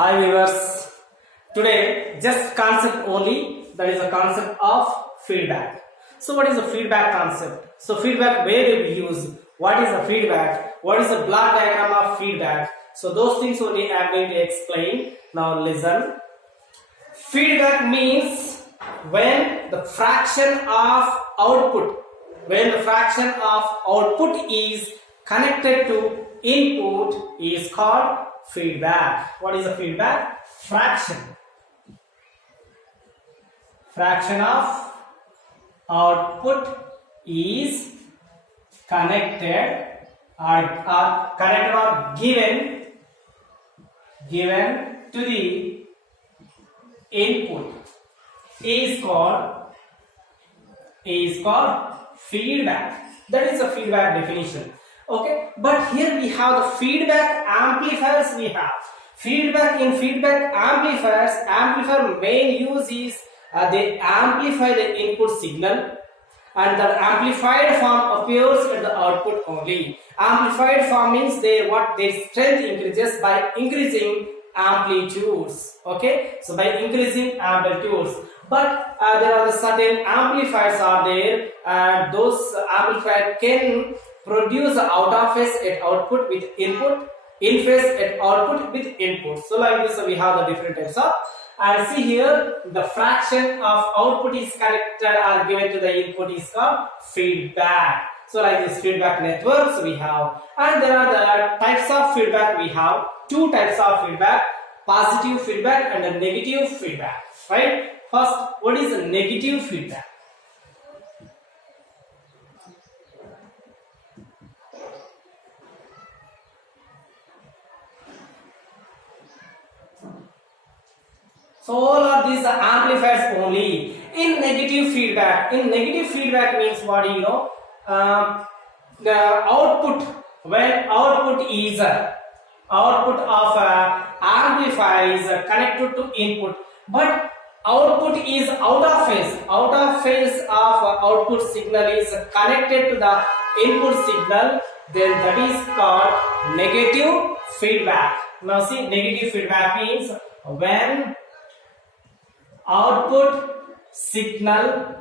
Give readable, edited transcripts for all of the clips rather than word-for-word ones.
Hi viewers, today just concept only, that is a concept of feedback. So what is the feedback concept? So feedback, where do we use? What is the feedback? What is the block diagram of feedback? So those things only I am going to explain. Now listen. Feedback means when the fraction of output, is connected to input is called feedback. What is a feedback? Fraction of output is connected or given to the input is called feedback. That is a feedback definition. Okay, but here we have the feedback amplifiers. We have feedback amplifiers. Amplifier main use is they amplify the input signal, and the amplified form appears at the output only. Amplified form means their strength increases by increasing amplitudes. Okay, so by increasing amplitudes. But there are the certain amplifiers are there, and those amplifiers can produce out of phase at output with input, in phase at output with input. So like this, we have the different types of. And see here, the fraction of output is connected or given to the input is called feedback. So like this feedback networks we have, and there are the types of feedback. We have two types of feedback: positive feedback and a negative feedback. Right? First, what is a negative feedback? So all of these are amplifiers only. In negative feedback means what do you know? The output, when output of amplifier is connected to input, but output is out of phase of output signal is connected to the input signal, then that is called negative feedback. Now see, negative feedback means when output signal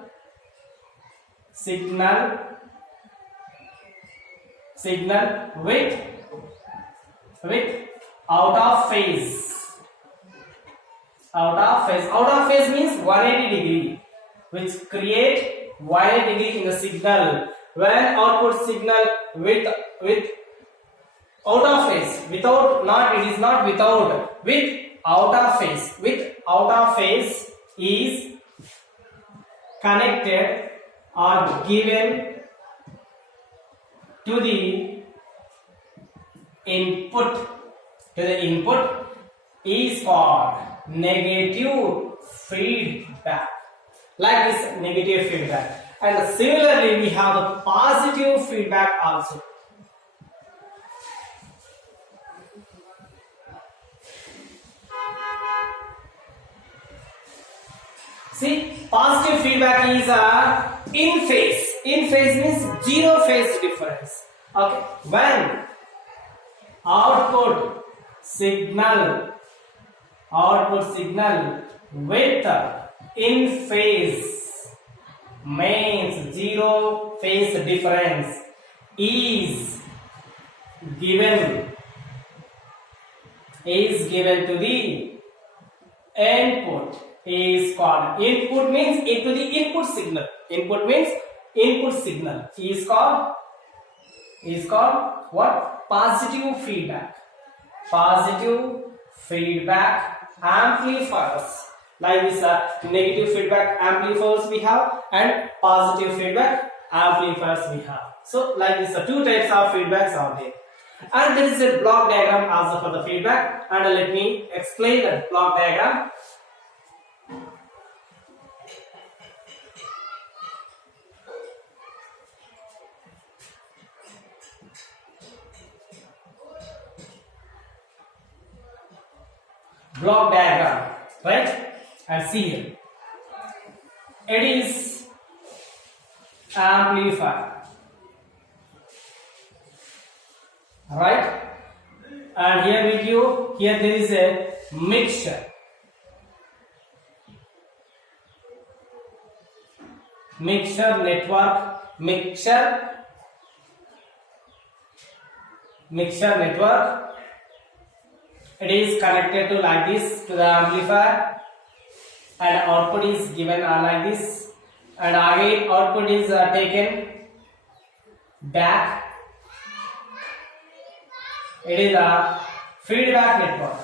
with out of phase means 180 degree, which create 180 degree in the signal. When output signal with out of phase, with out of phase is connected or given to the input is called negative feedback. Like this, negative feedback. And similarly, we have a positive feedback also. See, positive feedback is in phase. In phase means zero phase difference. Okay, when output signal with in phase means zero phase difference is given to the input is called, input means into the input signal, is called what? Positive feedback amplifiers. Like this negative feedback amplifiers we have and positive feedback amplifiers we have. So like this two types of feedbacks are there, and there is a block diagram also for the feedback, and let me explain the block diagram. Block diagram, right? And see here, it is amplifier, right? And here with you, here there is a mixture. Mixture network, mixture network. It is connected to like this to the amplifier, and output is given like this, and again output is taken back. It is a feedback network.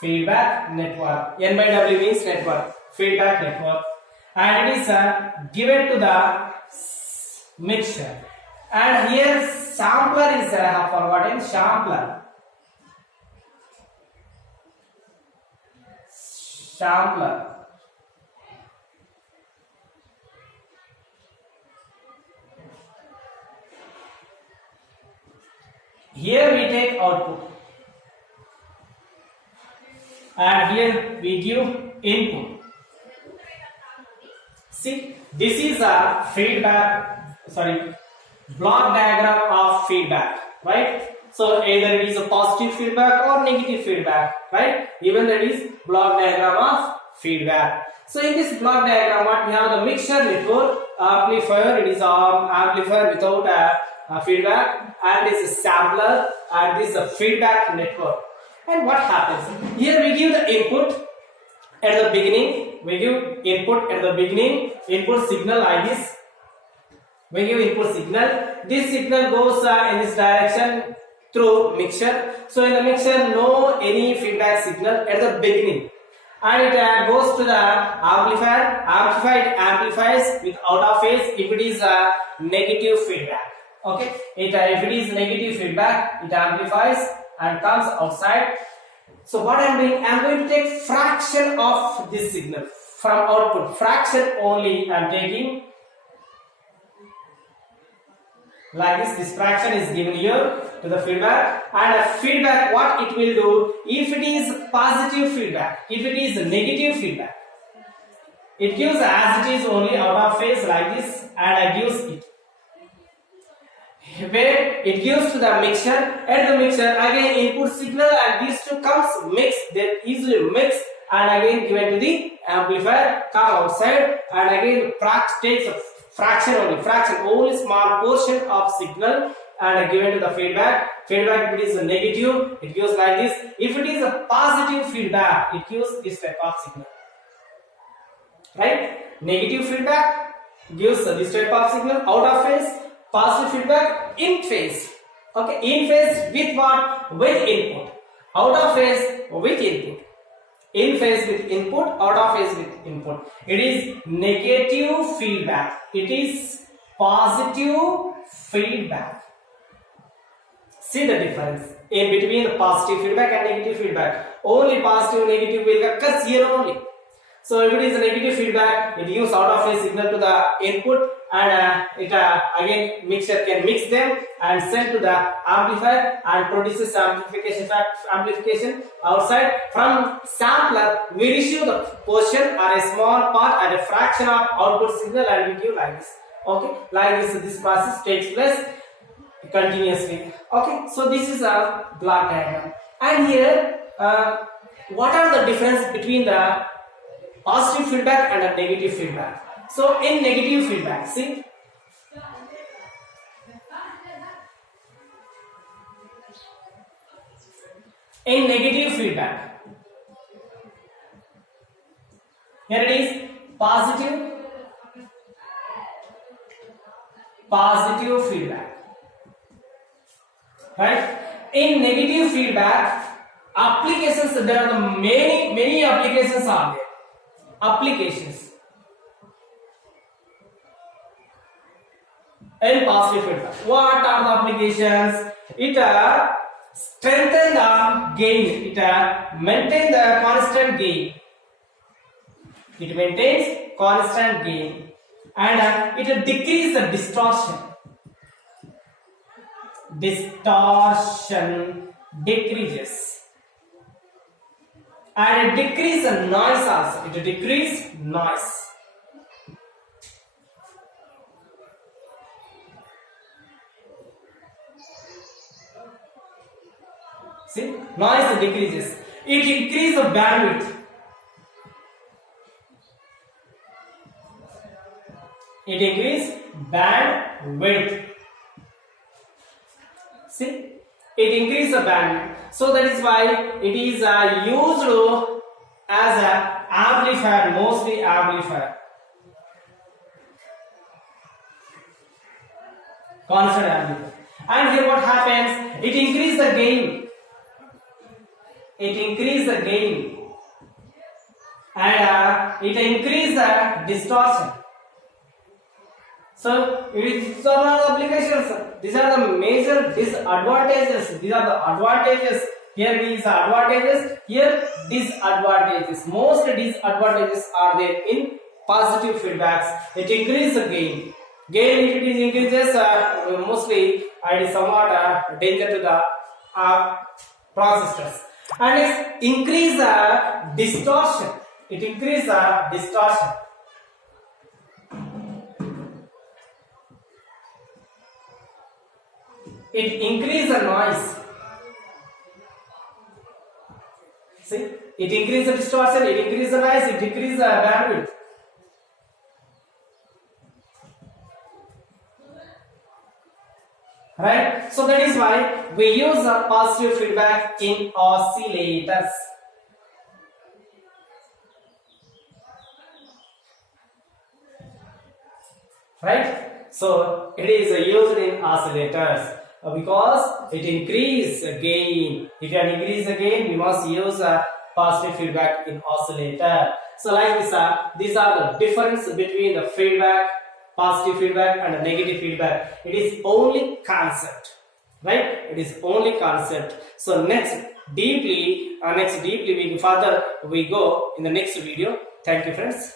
Feedback network. N by W means network. Feedback network, and it is given to the mixture. And here sampler is forgotten. Sampler. Here we take output, and here we give input. See, this is a block diagram of feedback, right? So either it is a positive feedback or negative feedback, right? Even there is block diagram of feedback. So in this block diagram, what we have the mixture network amplifier. It is an amplifier without a feedback, and this is sampler, and this is a feedback network. And what happens? Here we give the input at the beginning. We give input at the beginning, input signal like this. We give input signal. This signal goes in this direction through mixture. So in the mixture, no any feedback signal at the beginning, and it goes to the amplifier. Amplifies with out of phase if it is a negative feedback. Okay, if it is negative feedback, it amplifies and comes outside. So what I am doing, I am going to take fraction of this signal from output. Fraction only I am taking. Like this, this fraction is given here to the feedback, and a feedback, what it will do, if it is positive feedback, if it is negative feedback, it gives as it is only out of phase like this, and I gives it. Where it gives to the mixture, at the mixture again input signal, and these two comes mix, they easily mix, and again given to the amplifier, come outside, and again takes a fraction only small portion of signal, and given to the feedback. Feedback, if it is a negative, it gives like this. If it is a positive feedback, it gives this type of signal, right? Negative feedback gives this type of signal out of phase. Positive feedback in phase. Okay, in phase with what? With input. Out of phase with input. In phase with input, out of phase with input. It is negative feedback. It is positive feedback. See the difference in between the positive feedback and negative feedback. Only positive, negative will occur here only. So if it is a negative feedback, it gives out of phase signal to the input, and it again mixture can mix them and send to the amplifier and produces amplification outside. From sampler we receive the portion or a small part and a fraction of output signal, and we give like this. Okay, like this process takes place continuously. Okay, so this is a block diagram, and here what are the difference between the positive feedback and a negative feedback? So in negative feedback, see, in negative feedback, here it is positive feedback, right? In negative feedback applications, there are the many applications are there. Applications in positive feedback. What are the applications? It strengthen the gain. It maintain the constant gain. It maintains constant gain, and it decrease the distortion. Distortion decreases. And it decrease the noise also. It decrease noise. See, noise decreases. It increases the bandwidth. It increases bandwidth. See, it increases the bandwidth. So that is why it is used as an amplifier, mostly amplifier. Constant amplifier. And here what happens? It increases the gain. It increases the gain. And it increases the distortion. So these are the applications. These are the major disadvantages. These are the advantages. Here these are advantages. Here disadvantages. Most disadvantages are there in positive feedbacks. It increases the gain. Gain, if it is increases, mostly it is somewhat danger to the processors. And it increase distortion. It increase distortion. It increase the noise. See, it increase the distortion, it increase the noise, it decrease the bandwidth. Right? So that is why we use a positive feedback in oscillators. Right? So it is used in oscillators. Because it increases gain. If you have increased the gain, we must use a positive feedback in oscillator. So like this, these are the difference between the feedback, positive feedback and negative feedback. It is only concept, right? It is only concept. So next deeply we further we go in the next video. Thank you, friends.